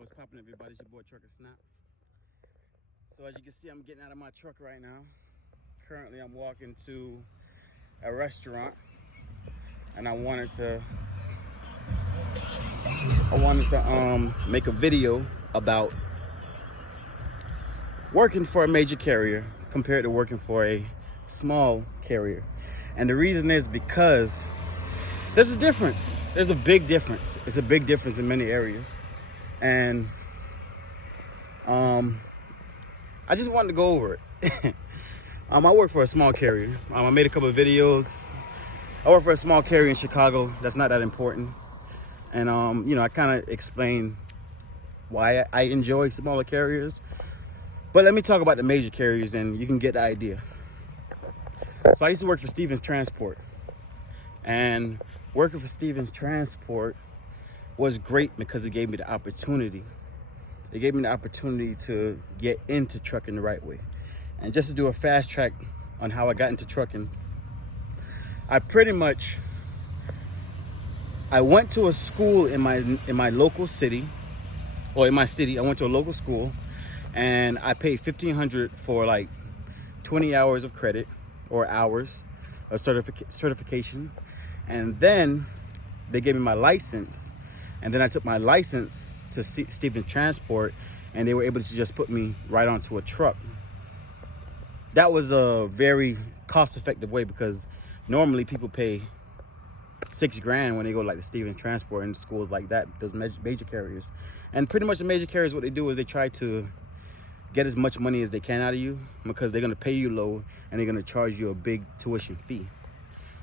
What's poppin', everybody? It's your boy Trucker Snap. So as you can see, I'm getting out of my truck right now. Currently, I'm walking to a restaurant, and I wanted to make a video about working for a major carrier compared to working for a small carrier. And the reason is because there's a difference. There's a big difference. It's a big difference in many areas. And I just wanted to go over it. I work for a small carrier. I made a couple of videos. I work for a small carrier in Chicago. That's not that important. And I kind of explain why I enjoy smaller carriers. But let me talk about the major carriers, and you can get the idea. So I used to work for Stevens Transport, and working for Stevens Transport was great because it gave me the opportunity. It gave me the opportunity to get into trucking the right way. And just to do a fast track on how I got into trucking, I went to a school in my local city, or in my city. I went to a local school, and I paid $1,500 for like 20 hours of credit or hours of certification. And then they gave me my license. And then I took my license to Stevens Transport, and they were able to just put me right onto a truck. That was a very cost-effective way, because normally people pay $6,000 when they go like the Stevens Transport and schools like that, those major carriers. And pretty much the major carriers, what they do is they try to get as much money as they can out of you, because they're going to pay you low and they're going to charge you a big tuition fee.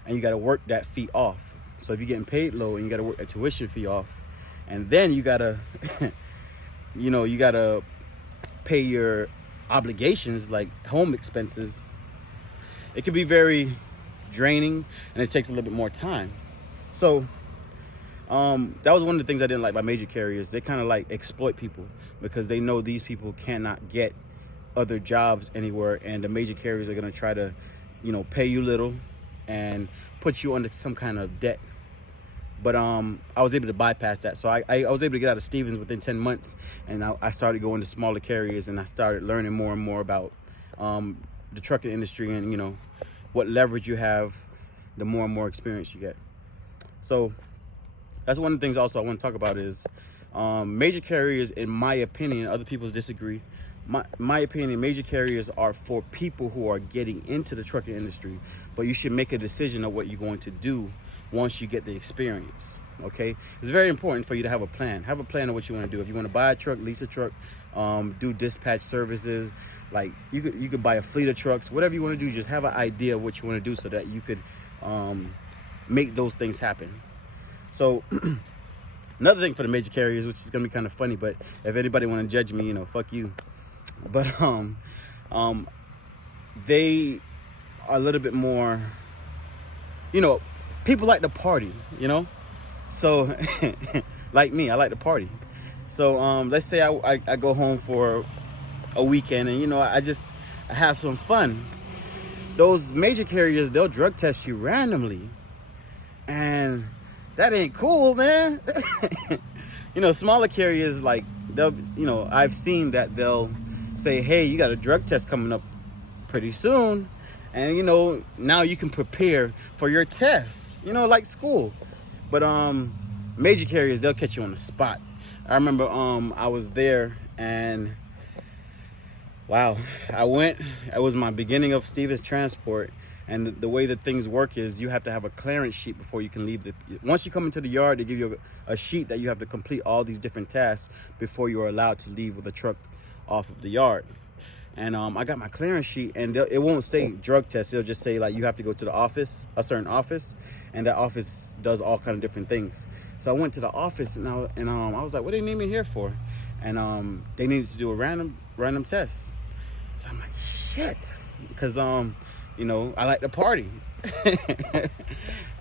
And you got to work that fee off. So if you're getting paid low and you got to work that tuition fee off, and then you got to, you got to pay your obligations like home expenses, it can be very draining, and it takes a little bit more time. So that was one of the things I didn't like about major carriers. They kind of like exploit people, because they know these people cannot get other jobs anywhere, and the major carriers are going to try to, pay you little and put you under some kind of debt. But I was able to bypass that. So I was able to get out of Stevens within 10 months, and I started going to smaller carriers, and I started learning more and more about the trucking industry, and what leverage you have, the more and more experience you get. So that's one of the things also I want to talk about is major carriers, in my opinion, other people disagree. My opinion, major carriers are for people who are getting into the trucking industry, but you should make a decision of what you're going to do once you get the experience. Okay, it's very important for you to have a plan. Have a plan of what you want to do. If you want to buy a truck, lease a truck, do dispatch services, like you could buy a fleet of trucks, whatever you want to do. Just have an idea of what you want to do, so that you could make those things happen. So another thing for the major carriers, which is gonna be kind of funny, but if anybody want to judge me, fuck you. But they are a little bit more, people like to party, so like me, I like to party. So let's say I go home for a weekend, and I have some fun. Those major carriers, they'll drug test you randomly, and that ain't cool, man. Smaller carriers, like I've seen that they'll say, hey, you got a drug test coming up pretty soon, and now you can prepare for your test, like school. But major carriers, they'll catch you on the spot. I remember I was there, and wow, it was my beginning of Stevens Transport. And the way that things work is you have to have a clearance sheet before you can leave. Once you come into the yard, they give you a sheet that you have to complete all these different tasks before you are allowed to leave with a truck off of the yard. And I got my clearance sheet, and it won't say drug test. It'll just say like you have to go to the office, a certain office, and that office does all kind of different things. So I went to the office, and I was like, what do they need me here for? And they needed to do a random test. So I'm like, shit, because I like to party.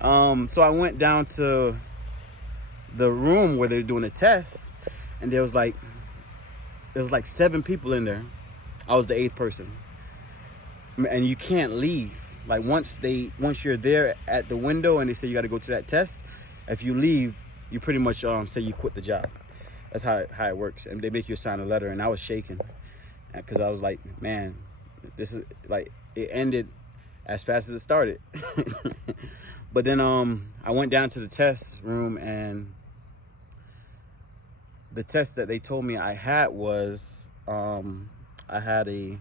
So I went down to the room where they're doing the test, and there was like 7 people in there. I was the 8th person, and you can't leave. Like once you're there at the window and they say you got to go to that test, if you leave, you pretty much say you quit the job. That's how it works. And they make you sign a letter, and I was shaking because I was like, man, this is like, it ended as fast as it started. But then I went down to the test room, and the test that they told me I had was I had a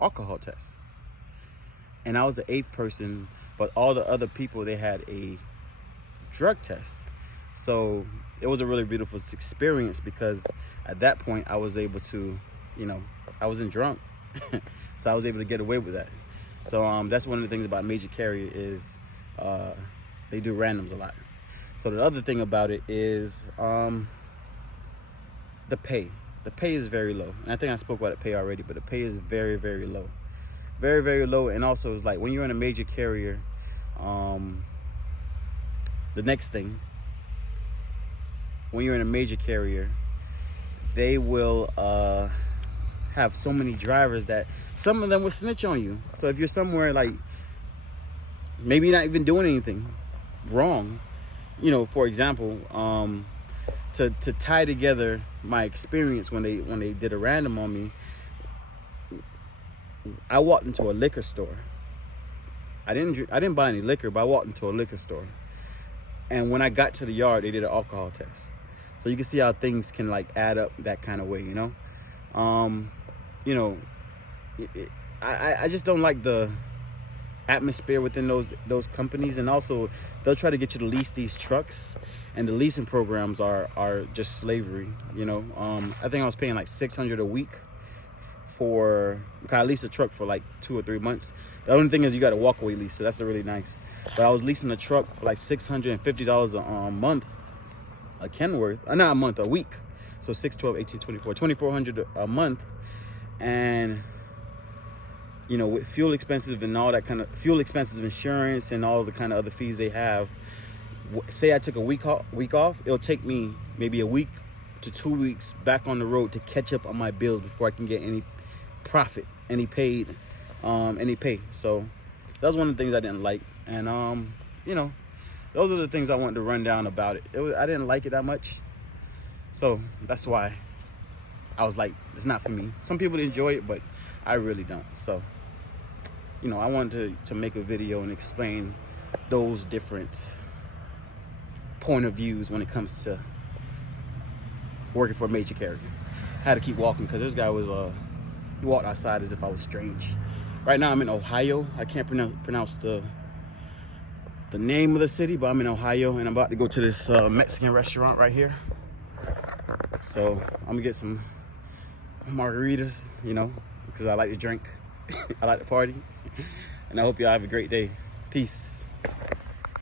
alcohol test, and I was the 8th person, but all the other people, they had a drug test. So it was a really beautiful experience, because at that point I was able to, you know, I wasn't drunk. So I was able to get away with that. So that's one of the things about major carrier is they do randoms a lot. So the other thing about it is the pay. The pay is very low. And I think I spoke about the pay already, but the pay is very, very low. Very, very low. And also it's like when you're in a major carrier, the next thing, when you're in a major carrier, they will have so many drivers that some of them will snitch on you. So if you're somewhere like maybe not even doing anything wrong, you know, for example, to tie together my experience when they did a random on me, I walked into a liquor store. I didn't buy any liquor, but I walked into a liquor store, and when I got to the yard, they did an alcohol test. So you can see how things can like add up that kind of way, you know. You know, I just don't like the atmosphere within those companies, and also they'll try to get you to lease these trucks, and the leasing programs are just slavery, you know. I think I was paying like $600 a week for, I leased a truck for like 2 or 3 months. The only thing is you got a walkaway lease, so that's really nice. But I was leasing a truck for like $650 a month, a Kenworth, not a month, a week. So 6, 12, 18, 24, $2,400 a month. And you know, with fuel expenses and all that kind of fuel expenses, insurance, and all the kind of other fees they have, say I took a week off, it'll take me maybe a week to 2 weeks back on the road to catch up on my bills before I can get any profit, any pay. So that was one of the things I didn't like. And you know, those are the things I wanted to run down about it. I didn't like it that much, so that's why I was like, it's not for me. Some people enjoy it, but I really don't. So, you know, I wanted to make a video and explain those different point of views when it comes to working for a major carrier. I had to keep walking because this guy was he walked outside as if I was strange. Right now I'm in Ohio. I can't pronounce the name of the city, but I'm in Ohio, and I'm about to go to this Mexican restaurant right here. So I'm gonna get some margaritas, you know, because I like to drink. I like to party. And I hope y'all have a great day. Peace.